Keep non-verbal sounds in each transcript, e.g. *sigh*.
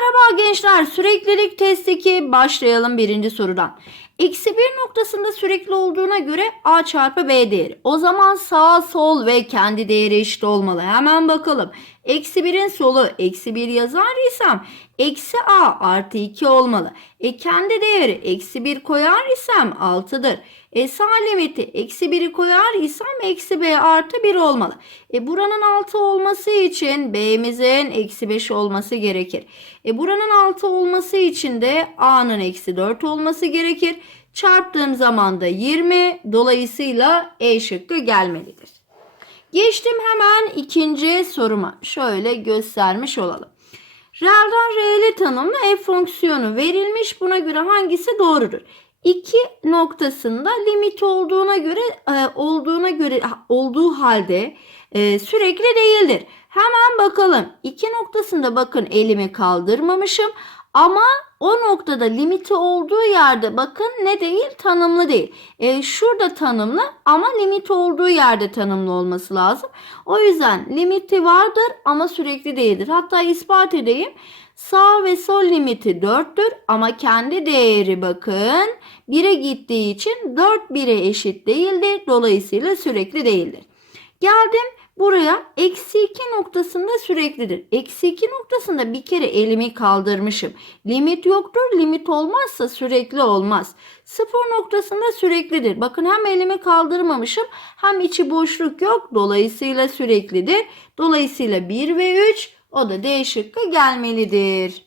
Merhaba gençler süreklilik testeki başlayalım birinci sorudan. Eksi bir noktasında sürekli olduğuna göre a çarpı b değeri. O zaman sağ sol ve kendi değeri eşit olmalı. Hemen bakalım. Eksi birin solu eksi bir yazar isem eksi a artı 2 olmalı. E kendi değeri eksi bir koyar isem 6'dır. E sağ limiti eksi 1'i koyar isem eksi b artı 1 olmalı. E buranın 6 olması için b'mizin eksi 5 olması gerekir. E buranın 6 olması için de a'nın eksi 4 olması gerekir. Çarptığım zaman da 20 dolayısıyla e şıkkı gelmelidir. Geçtim hemen ikinci soruma. Şöyle göstermiş olalım. Reelden reeli tanımlı f fonksiyonu verilmiş. Buna göre hangisi doğrudur? 2 noktasında limit olduğuna göre e, olduğuna göre olduğu halde e, sürekli değildir. Hemen bakalım. 2 noktasında bakın elimi kaldırmamışım ama o noktada limiti olduğu yerde bakın ne değil tanımlı değil. E, şurada tanımlı ama limiti olduğu yerde tanımlı olması lazım. O yüzden limiti vardır ama sürekli değildir. Hatta ispat edeyim. Sağ ve sol limiti 4'tür ama kendi değeri bakın 1'e gittiği için 4 1'e eşit değildir. Dolayısıyla sürekli değildir. Geldim buraya eksi 2 noktasında süreklidir. Eksi 2 noktasında bir kere elimi kaldırmışım. Limit yoktur. Limit olmazsa sürekli olmaz. 0 noktasında süreklidir. Bakın hem elimi kaldırmamışım hem içi boşluk yok. Dolayısıyla süreklidir. Dolayısıyla 1 ve 3 o da D şıkkı gelmelidir.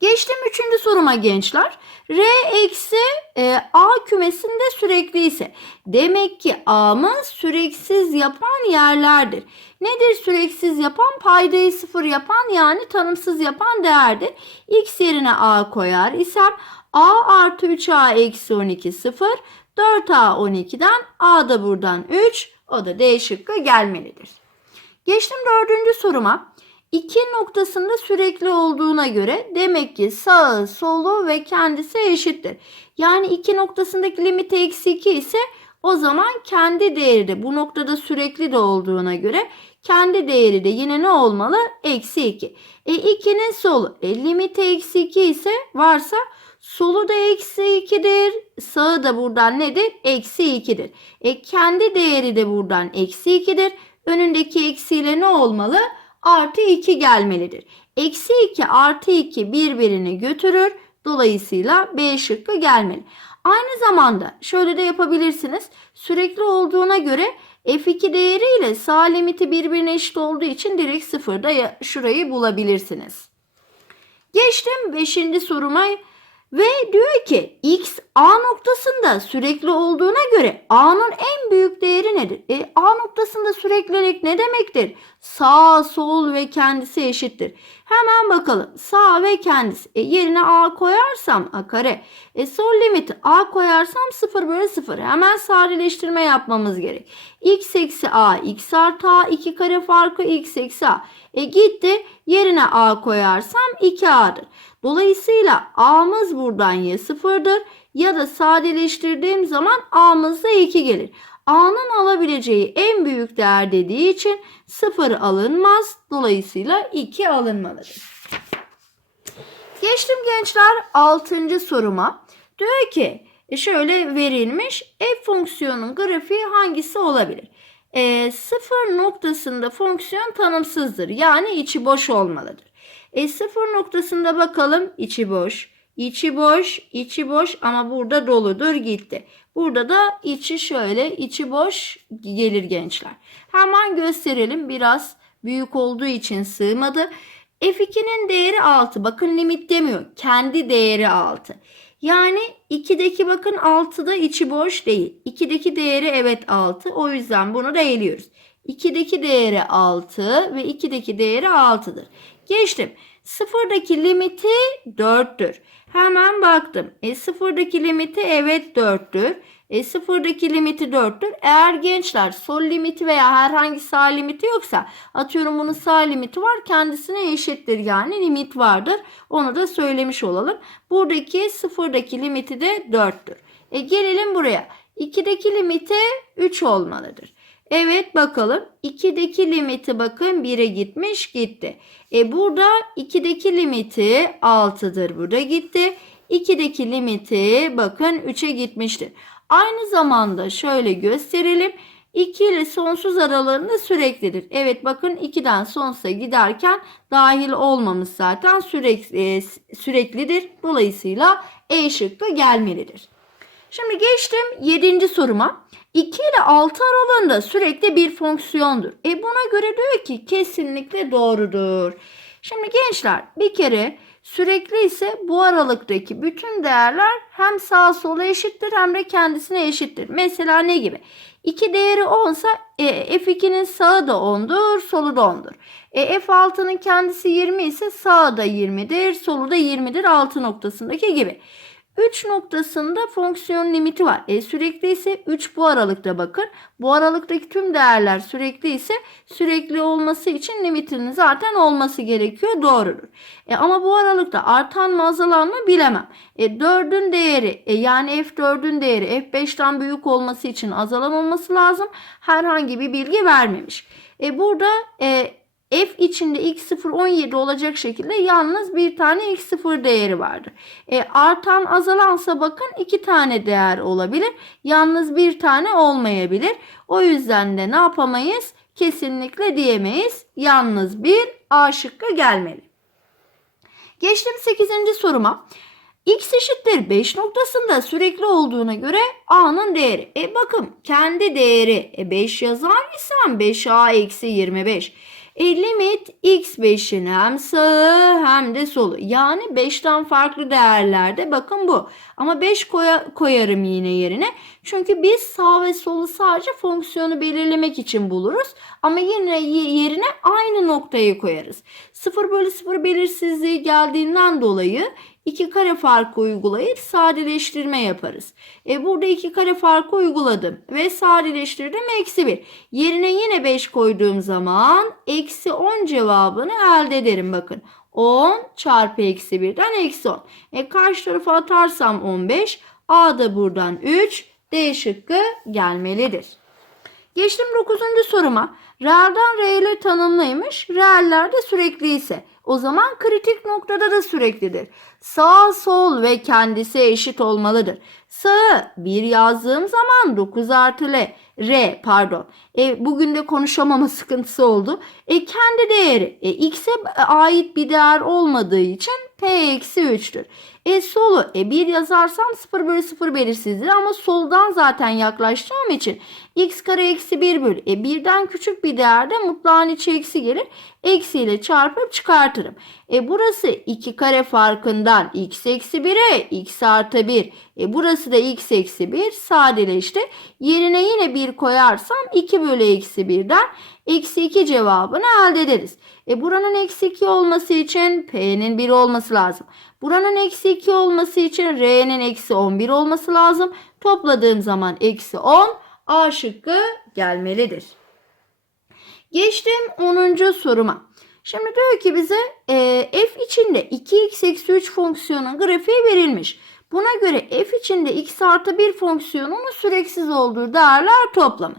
Geçtim üçüncü soruma gençler. R eksi e, A kümesinde sürekli ise demek ki A'mız süreksiz yapan yerlerdir. Nedir süreksiz yapan? Paydayı sıfır yapan yani tanımsız yapan değerdir. X yerine A koyar isem A artı 3A eksi 12 sıfır. 4A 12'den A da buradan 3. O da D şıkkı gelmelidir. Geçtim dördüncü soruma. İki noktasında sürekli olduğuna göre demek ki sağı, solu ve kendisi eşittir. Yani iki noktasındaki limiti eksi 2 ise o zaman kendi değeri de bu noktada sürekli de olduğuna göre kendi değeri de yine ne olmalı? Eksi 2. E 2'nin solu e, limiti eksi 2 ise varsa solu da eksi 2'dir. Sağı da buradan nedir? Eksi 2'dir. E kendi değeri de buradan eksi 2'dir. Önündeki eksiyle ne olmalı? Artı 2 gelmelidir. Eksi 2 artı 2 birbirini götürür. Dolayısıyla B şıkkı gelmeli. Aynı zamanda şöyle de yapabilirsiniz. Sürekli olduğuna göre F2 değeriyle sağ limiti birbirine eşit olduğu için direkt sıfırda şurayı bulabilirsiniz. Geçtim 5. soruma ve diyor ki x a noktasında sürekli olduğuna göre a'nın en büyük değeri nedir? E, a noktasında süreklilik ne demektir? Sağ, sol ve kendisi eşittir. Hemen bakalım. Sağ ve kendisi. E, yerine a koyarsam a kare. E, sol limiti a koyarsam 0 bölü 0. Hemen sadeleştirme yapmamız gerek. x eksi a, x artı a, 2 kare farkı x eksi a. E gitti. Yerine a koyarsam 2a'dır. Dolayısıyla a'mız buradan ya sıfırdır ya da sadeleştirdiğim zaman a'mız da 2 gelir. A'nın alabileceği en büyük değer dediği için 0 alınmaz. Dolayısıyla 2 alınmalıdır. Geçtim gençler 6. soruma. Diyor ki e, şöyle verilmiş f fonksiyonun grafiği hangisi olabilir? E, sıfır noktasında fonksiyon tanımsızdır. Yani içi boş olmalıdır. E sıfır noktasında bakalım içi boş. İçi boş, içi boş ama burada doludur gitti. Burada da içi şöyle, içi boş gelir gençler. Hemen gösterelim biraz büyük olduğu için sığmadı. F2'nin değeri 6. Bakın limit demiyor. Kendi değeri 6. Yani 2'deki bakın 6'da içi boş değil. 2'deki değeri evet 6. O yüzden bunu da eliyoruz. 2'deki değeri 6 ve 2'deki değeri 6'dır. Geçtim. Sıfırdaki limiti 4'tür. Hemen baktım. E sıfırdaki limiti evet 4'tür. E sıfırdaki limiti 4'tür. Eğer gençler sol limiti veya herhangi sağ limiti yoksa atıyorum bunun sağ limiti var kendisine eşittir yani limit vardır. Onu da söylemiş olalım. Buradaki sıfırdaki limiti de 4'tür. E gelelim buraya. 2'deki limiti 3 olmalıdır. Evet bakalım 2'deki limiti bakın 1'e gitmiş gitti. E burada 2'deki limiti 6'dır burada gitti. 2'deki limiti bakın 3'e gitmiştir. Aynı zamanda şöyle gösterelim. 2 ile sonsuz aralığında süreklidir. Evet bakın 2'den sonsuza giderken dahil olmamış zaten sürekli, e, süreklidir. Dolayısıyla E şıkkı gelmelidir. Şimdi geçtim 7. soruma. 2 ile 6 aralığında sürekli bir fonksiyondur. E buna göre diyor ki kesinlikle doğrudur. Şimdi gençler bir kere sürekli ise bu aralıktaki bütün değerler hem sağa sola eşittir hem de kendisine eşittir. Mesela ne gibi? 2 değeri 10 ise e, F2'nin sağı da 10'dur, solu da 10'dur. E, F6'nın kendisi 20 ise sağı da 20'dir, solu da 20'dir 6 noktasındaki gibi. 3 noktasında fonksiyon limiti var. E, sürekli ise 3 bu aralıkta bakın. Bu aralıktaki tüm değerler sürekli ise sürekli olması için limitinin zaten olması gerekiyor. Doğrudur. E, ama bu aralıkta artan mı azalan mı bilemem. E, 4'ün değeri e, yani F4'ün değeri F5'ten büyük olması için azalan olması lazım. Herhangi bir bilgi vermemiş. E, burada e, f içinde x0 17 olacak şekilde yalnız bir tane x0 değeri vardır. E, artan azalansa bakın iki tane değer olabilir. Yalnız bir tane olmayabilir. O yüzden de ne yapamayız? Kesinlikle diyemeyiz. Yalnız bir A şıkkı gelmeli. Geçtim 8. soruma. X eşittir 5 noktasında sürekli olduğuna göre A'nın değeri. E bakın kendi değeri e 5 yazar isem 5A eksi 25. E limit x5'in hem sağı hem de solu. Yani 5'ten farklı değerlerde bakın bu. Ama 5 koya, koyarım yine yerine. Çünkü biz sağ ve solu sadece fonksiyonu belirlemek için buluruz. Ama yine yerine aynı noktayı koyarız. 0 bölü 0 belirsizliği geldiğinden dolayı 2 kare farkı uygulayıp sadeleştirme yaparız. E burada 2 kare farkı uyguladım ve sadeleştirdim eksi 1. Yerine yine 5 koyduğum zaman eksi 10 cevabını elde ederim bakın. 10 çarpı eksi 1'den eksi 10. E karşı tarafa atarsam 15. A da buradan 3. D şıkkı gelmelidir. Geçtim 9. soruma. Reelden reele tanımlıymış. Reeller de sürekli ise. O zaman kritik noktada da süreklidir. Sağ, sol ve kendisi eşit olmalıdır. Sağı 1 yazdığım zaman 9 artı L. R pardon. E, bugün de konuşamama *laughs* sıkıntısı oldu. E, kendi değeri e, x'e ait bir değer olmadığı için p eksi 3'tür. E solu e 1 yazarsam 0 bölü 0 belirsizdir ama soldan zaten yaklaştığım için x kare eksi 1 bölü e 1'den küçük bir değerde mutlağın içi eksi gelir. Eksi ile çarpıp çıkartırım. E burası 2 kare farkından x eksi 1'e x artı 1. E burası da x eksi 1 sadeleşti. Yerine yine 1 koyarsam 2 bölü eksi 1'den eksi 2 cevabını elde ederiz. E buranın eksi 2 olması için p'nin 1 olması lazım. Buranın eksi 2 olması için r'nin eksi 11 olması lazım. Topladığım zaman eksi 10 A şıkkı gelmelidir. Geçtim 10. soruma. Şimdi diyor ki bize e, f içinde 2x eksi 3 fonksiyonun grafiği verilmiş. Buna göre f içinde x artı 1 fonksiyonunun süreksiz olduğu değerler toplamı.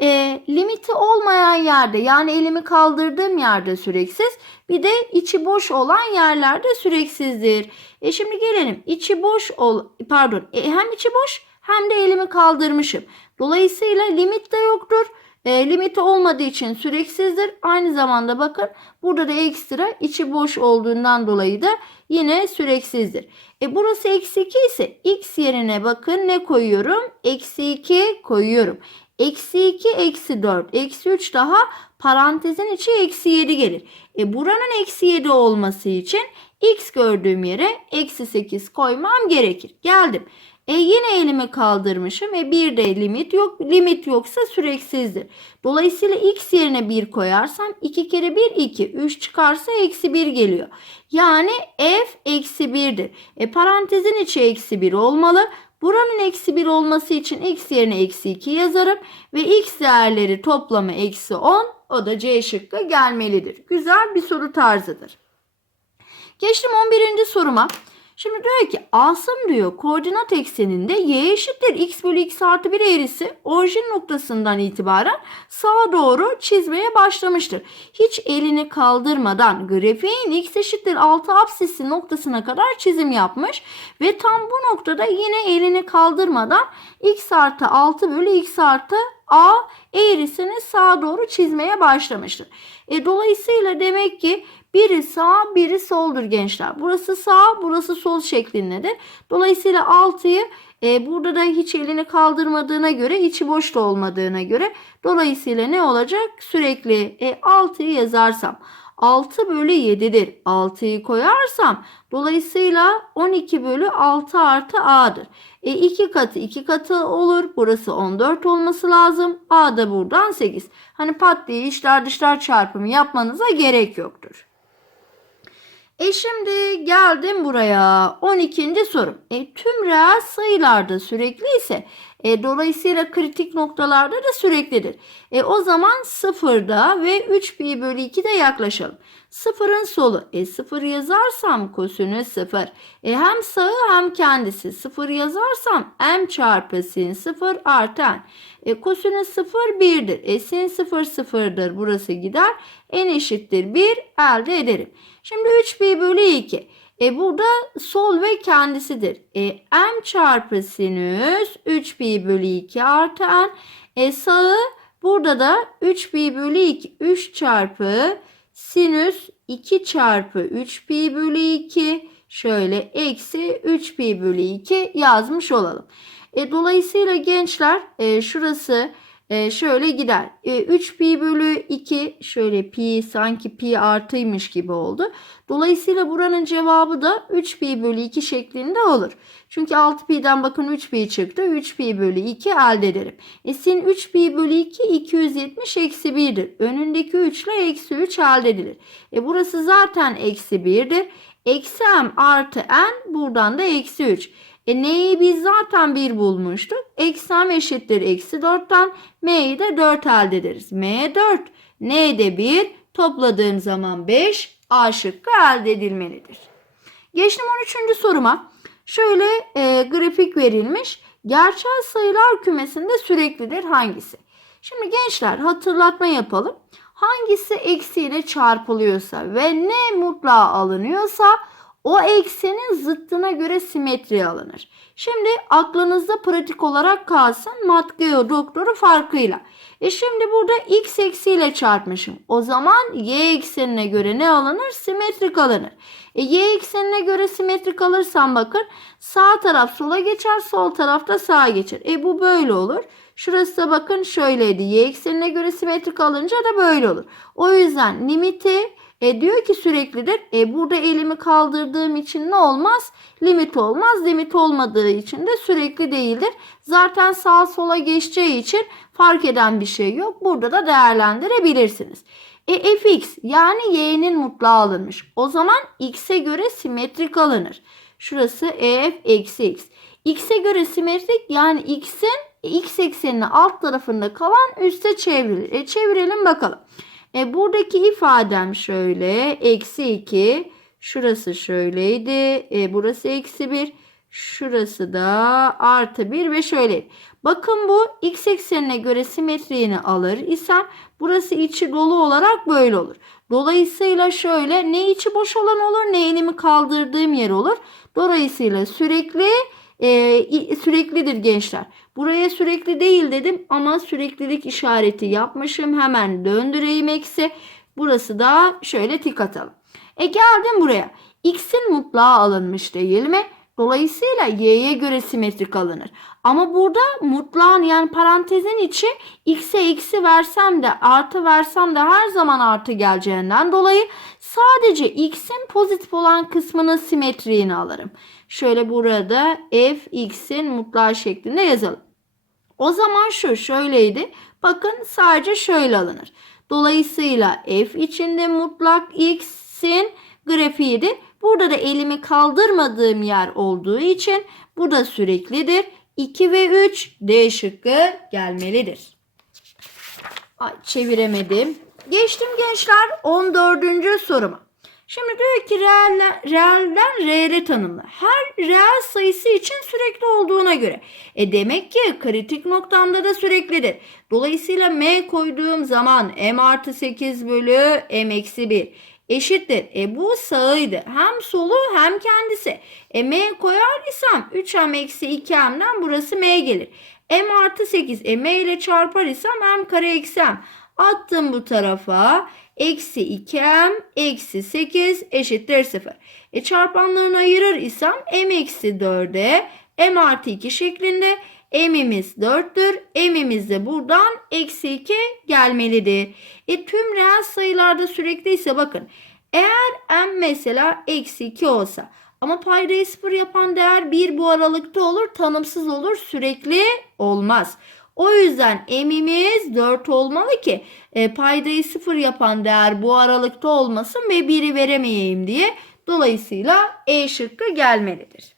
E, limiti olmayan yerde yani elimi kaldırdığım yerde süreksiz bir de içi boş olan yerlerde süreksizdir. E şimdi gelelim içi boş ol pardon e, hem içi boş hem de elimi kaldırmışım. Dolayısıyla limit de yoktur. E, limiti olmadığı için süreksizdir. Aynı zamanda bakın burada da ekstra içi boş olduğundan dolayı da yine süreksizdir. E, burası eksi 2 ise x yerine bakın ne koyuyorum? Eksi 2 koyuyorum. Eksi 2 eksi 4 eksi 3 daha parantezin içi eksi 7 gelir. E, buranın eksi 7 olması için x gördüğüm yere eksi 8 koymam gerekir. Geldim. E yine elimi kaldırmışım. E bir de limit yok. Limit yoksa süreksizdir. Dolayısıyla x yerine 1 koyarsam 2 kere 1 2. 3 çıkarsa eksi 1 geliyor. Yani f eksi 1'dir. E parantezin içi eksi 1 olmalı. Buranın eksi 1 olması için x yerine eksi 2 yazarım. Ve x değerleri toplamı eksi 10. O da C şıkkı gelmelidir. Güzel bir soru tarzıdır. Geçtim 11. soruma. Şimdi diyor ki Asım diyor koordinat ekseninde y eşittir x bölü x artı 1 eğrisi orijin noktasından itibaren sağa doğru çizmeye başlamıştır. Hiç elini kaldırmadan grafiğin x eşittir 6 apsisi noktasına kadar çizim yapmış ve tam bu noktada yine elini kaldırmadan x artı 6 bölü x artı a eğrisini sağa doğru çizmeye başlamıştır. E, dolayısıyla demek ki biri sağ, biri soldur gençler. Burası sağ, burası sol şeklindedir. Dolayısıyla 6'yı e, burada da hiç elini kaldırmadığına göre, içi boş da olmadığına göre dolayısıyla ne olacak? Sürekli e, 6'yı yazarsam 6 bölü 7'dir. 6'yı koyarsam dolayısıyla 12 bölü 6 artı a'dır. E 2 katı 2 katı olur. Burası 14 olması lazım. A da buradan 8. Hani pat diye içler dışlar çarpımı yapmanıza gerek yoktur. E şimdi geldim buraya. 12. sorum. E, tüm reel sayılarda sürekli ise e, dolayısıyla kritik noktalarda da süreklidir. E, o zaman sıfırda ve 3 pi bölü 2'de yaklaşalım. Sıfırın solu. E, sıfır yazarsam kosinüs sıfır. E, hem sağı hem kendisi. Sıfır yazarsam m çarpı sin sıfır artı n. E, kosinüs sıfır birdir. E, sin sıfır sıfırdır. Burası gider. n eşittir 1 elde ederim. Şimdi 3 pi bölü 2. E burada sol ve kendisidir. E, m çarpı sinüs 3 pi bölü 2 artı n. E, sağı burada da 3 pi bölü 2 3 çarpı sinüs 2 çarpı 3 pi bölü 2 şöyle eksi 3 pi bölü 2 yazmış olalım. E, dolayısıyla gençler e, şurası e, şöyle gider. E, 3 pi bölü 2 şöyle pi sanki pi artıymış gibi oldu. Dolayısıyla buranın cevabı da 3 pi bölü 2 şeklinde olur. Çünkü 6 pi'den bakın 3 pi çıktı. 3 pi bölü 2 elde ederim. E sin 3 pi bölü 2 270 eksi 1'dir. Önündeki 3 ile eksi 3 elde edilir. E burası zaten eksi 1'dir. Eksi m artı n buradan da eksi 3. E neyi biz zaten 1 bulmuştuk. Eksi m eşittir eksi 4'ten m'yi de 4 elde ederiz. m 4 n de 1 topladığım zaman 5 a şıkkı elde edilmelidir. Geçtim 13. soruma. Şöyle e, grafik verilmiş. Gerçel sayılar kümesinde süreklidir hangisi? Şimdi gençler hatırlatma yapalım. Hangisi eksiyle çarpılıyorsa ve ne mutlağa alınıyorsa o eksenin zıttına göre simetri alınır. Şimdi aklınızda pratik olarak kalsın Matkeo doktoru farkıyla. E şimdi burada x eksiyle çarpmışım. O zaman y eksenine göre ne alınır? Simetrik alınır. E, y eksenine göre simetrik alırsam bakın sağ taraf sola geçer, sol taraf da sağa geçer. E bu böyle olur. Şurası da bakın şöyleydi. Y eksenine göre simetrik alınca da böyle olur. O yüzden limiti e, diyor ki süreklidir. E, burada elimi kaldırdığım için ne olmaz? Limit olmaz. Limit olmadığı için de sürekli değildir. Zaten sağ sola geçeceği için fark eden bir şey yok. Burada da değerlendirebilirsiniz. E, fx yani y'nin mutlağı alınmış. O zaman x'e göre simetrik alınır. Şurası ef eksi x. X'e göre simetrik yani x'in x ekseninin alt tarafında kalan üste çevrilir. E, çevirelim bakalım. E, buradaki ifadem şöyle. Eksi 2. Şurası şöyleydi. E, burası eksi 1. Şurası da artı 1 ve şöyle. Bakın bu x eksenine göre simetriğini alır isem burası içi dolu olarak böyle olur. Dolayısıyla şöyle ne içi boş olan olur ne elimi kaldırdığım yer olur. Dolayısıyla sürekli e, süreklidir gençler. Buraya sürekli değil dedim ama süreklilik işareti yapmışım. Hemen döndüreyim eksi. Burası da şöyle tik atalım. E geldim buraya. X'in mutlağı alınmış değil mi? Dolayısıyla y'ye göre simetrik alınır. Ama burada mutlağın yani parantezin içi x'e eksi versem de artı versem de her zaman artı geleceğinden dolayı sadece x'in pozitif olan kısmının simetriğini alırım. Şöyle burada f x'in mutlağı şeklinde yazalım. O zaman şu şöyleydi. Bakın sadece şöyle alınır. Dolayısıyla f içinde mutlak x'in grafiğidir. Burada da elimi kaldırmadığım yer olduğu için bu da süreklidir. 2 ve 3 D şıkkı gelmelidir. Ay, çeviremedim. Geçtim gençler 14. soruma. Şimdi diyor ki reeller, reelden reeli tanımlı. Her reel sayısı için sürekli olduğuna göre. E demek ki kritik noktamda da süreklidir. Dolayısıyla m koyduğum zaman m artı 8 bölü m eksi 1 eşittir. E bu sağıydı. Hem solu hem kendisi. E m koyar isem 3m eksi 2m'den burası m gelir. m artı 8 e m ile çarpar isem m kare eksi m. Attım bu tarafa. Eksi 2m eksi 8 eşittir 0. E çarpanlarını ayırır isem m eksi 4'e m artı 2 şeklinde m'imiz 4'tür. m'imiz de buradan eksi 2 gelmelidir. E tüm reel sayılarda sürekli ise bakın. Eğer m mesela eksi 2 olsa ama paydayı 0 yapan değer 1 bu aralıkta olur tanımsız olur sürekli olmaz. O yüzden m'imiz 4 olmalı ki e, paydayı 0 yapan değer bu aralıkta olmasın ve 1'i veremeyeyim diye. Dolayısıyla E şıkkı gelmelidir.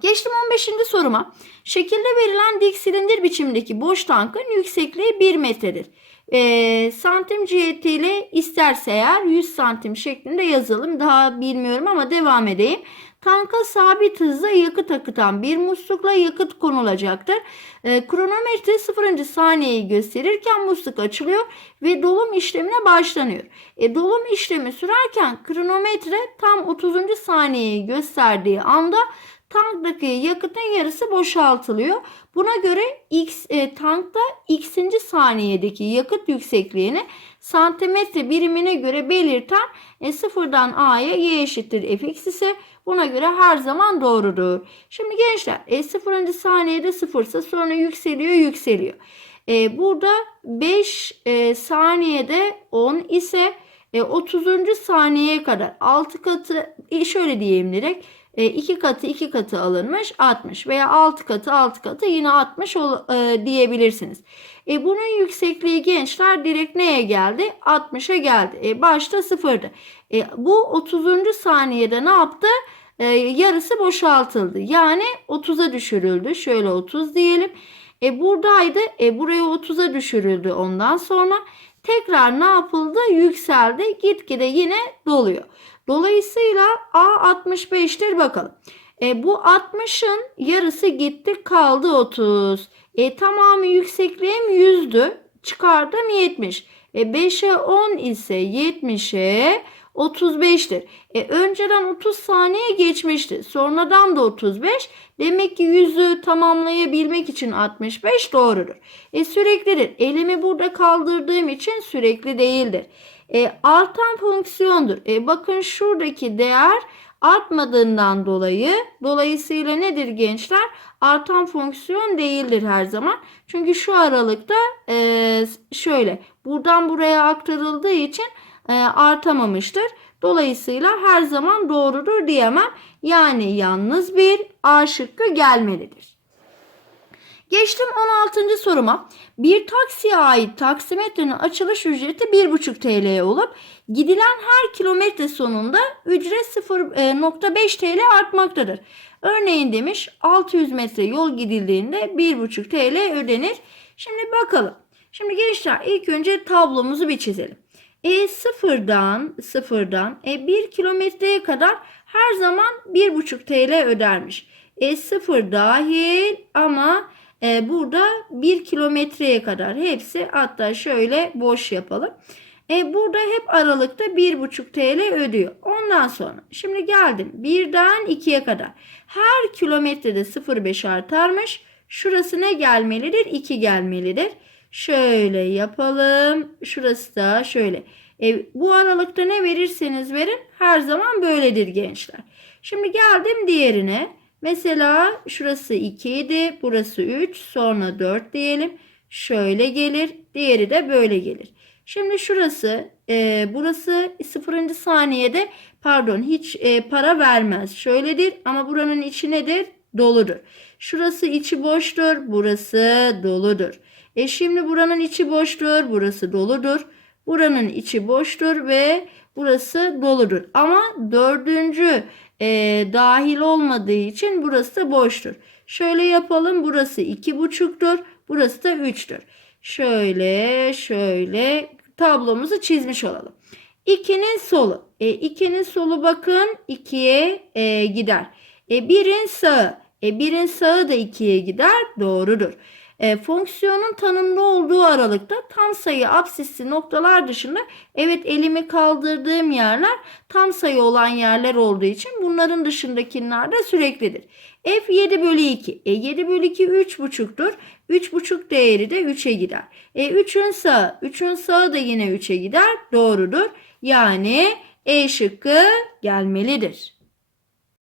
Geçtim 15. soruma. Şekilde verilen dik silindir biçimdeki boş tankın yüksekliği 1 metredir. E, santim cihetiyle isterse eğer 100 santim şeklinde yazalım. Daha bilmiyorum ama devam edeyim. Tanka sabit hızla yakıt akıtan bir muslukla yakıt konulacaktır. E, kronometre 0. saniyeyi gösterirken musluk açılıyor ve dolum işlemine başlanıyor. E, dolum işlemi sürerken kronometre tam 30. saniyeyi gösterdiği anda tanktaki yakıtın yarısı boşaltılıyor. Buna göre X e, tankta x'inci saniyedeki yakıt yüksekliğini santimetre birimine göre belirten e, sıfırdan A'ya Y eşittir fx ise buna göre her zaman doğrudur. Şimdi gençler e, sıfırıncı saniyede sıfırsa sonra yükseliyor yükseliyor. E, burada 5 e, saniyede 10 ise e, 30. saniyeye kadar 6 katı e, şöyle diyeyim direkt 2 e, katı 2 katı alınmış 60 veya 6 katı 6 katı yine 60 ol, e, diyebilirsiniz. E, bunun yüksekliği gençler direkt neye geldi? 60'a geldi. E, başta sıfırdı. E, bu 30. saniyede ne yaptı? E, yarısı boşaltıldı. Yani 30'a düşürüldü. Şöyle 30 diyelim. E, buradaydı. E, buraya 30'a düşürüldü ondan sonra. Tekrar ne yapıldı? Yükseldi. Gitgide yine doluyor. Dolayısıyla A 65'tir bakalım. E, bu 60'ın yarısı gitti kaldı 30. E, tamamı yüksekliğim 100'dü. Çıkardım 70. E, 5'e 10 ise 70'e 35'tir. E, önceden 30 saniye geçmişti. Sonradan da 35. Demek ki 100'ü tamamlayabilmek için 65 doğrudur. E, süreklidir. Elimi burada kaldırdığım için sürekli değildir. E, artan fonksiyondur. E, bakın şuradaki değer artmadığından dolayı dolayısıyla nedir gençler? Artan fonksiyon değildir her zaman. Çünkü şu aralıkta e, şöyle buradan buraya aktarıldığı için e, artamamıştır. Dolayısıyla her zaman doğrudur diyemem. Yani yalnız bir A şıkkı gelmelidir. Geçtim 16. soruma. Bir taksiye ait taksimetrenin açılış ücreti 1,5 TL olup gidilen her kilometre sonunda ücret 0.5 TL artmaktadır. Örneğin demiş 600 metre yol gidildiğinde 1,5 TL ödenir. Şimdi bakalım. Şimdi gençler ilk önce tablomuzu bir çizelim. E sıfırdan sıfırdan e 1 kilometreye kadar her zaman 1,5 TL ödermiş. E sıfır dahil ama e, burada 1 kilometreye kadar hepsi hatta şöyle boş yapalım. E, burada hep aralıkta 1,5 TL ödüyor. Ondan sonra şimdi geldim 1'den 2'ye kadar. Her kilometrede 0,5 artarmış. Şurası ne gelmelidir? 2 gelmelidir. Şöyle yapalım. Şurası da şöyle. E, bu aralıkta ne verirseniz verin her zaman böyledir gençler. Şimdi geldim diğerine. Mesela şurası 2 idi. Burası 3. Sonra 4 diyelim. Şöyle gelir. Diğeri de böyle gelir. Şimdi şurası e, burası 0. saniyede pardon hiç e, para vermez. Şöyledir ama buranın içi nedir? Doludur. Şurası içi boştur. Burası doludur. E şimdi buranın içi boştur. Burası doludur. Buranın içi boştur ve burası doludur. Ama dördüncü e, dahil olmadığı için burası da boştur. Şöyle yapalım. Burası iki buçuktur. Burası da üçtür. Şöyle şöyle tablomuzu çizmiş olalım. 2'nin solu. E, 2'nin solu bakın 2'ye e, gider. E, 1'in sağı. E, 1'in sağı da 2'ye gider. Doğrudur. E, fonksiyonun tanımlı olduğu aralıkta tam sayı absisli noktalar dışında evet elimi kaldırdığım yerler tam sayı olan yerler olduğu için bunların dışındakiler de süreklidir. F 7 bölü 2. E 7 bölü 2 3,5'tur. 3,5 değeri de 3'e gider. E 3'ün sağı. 3'ün sağı da yine 3'e gider. Doğrudur. Yani E şıkkı gelmelidir.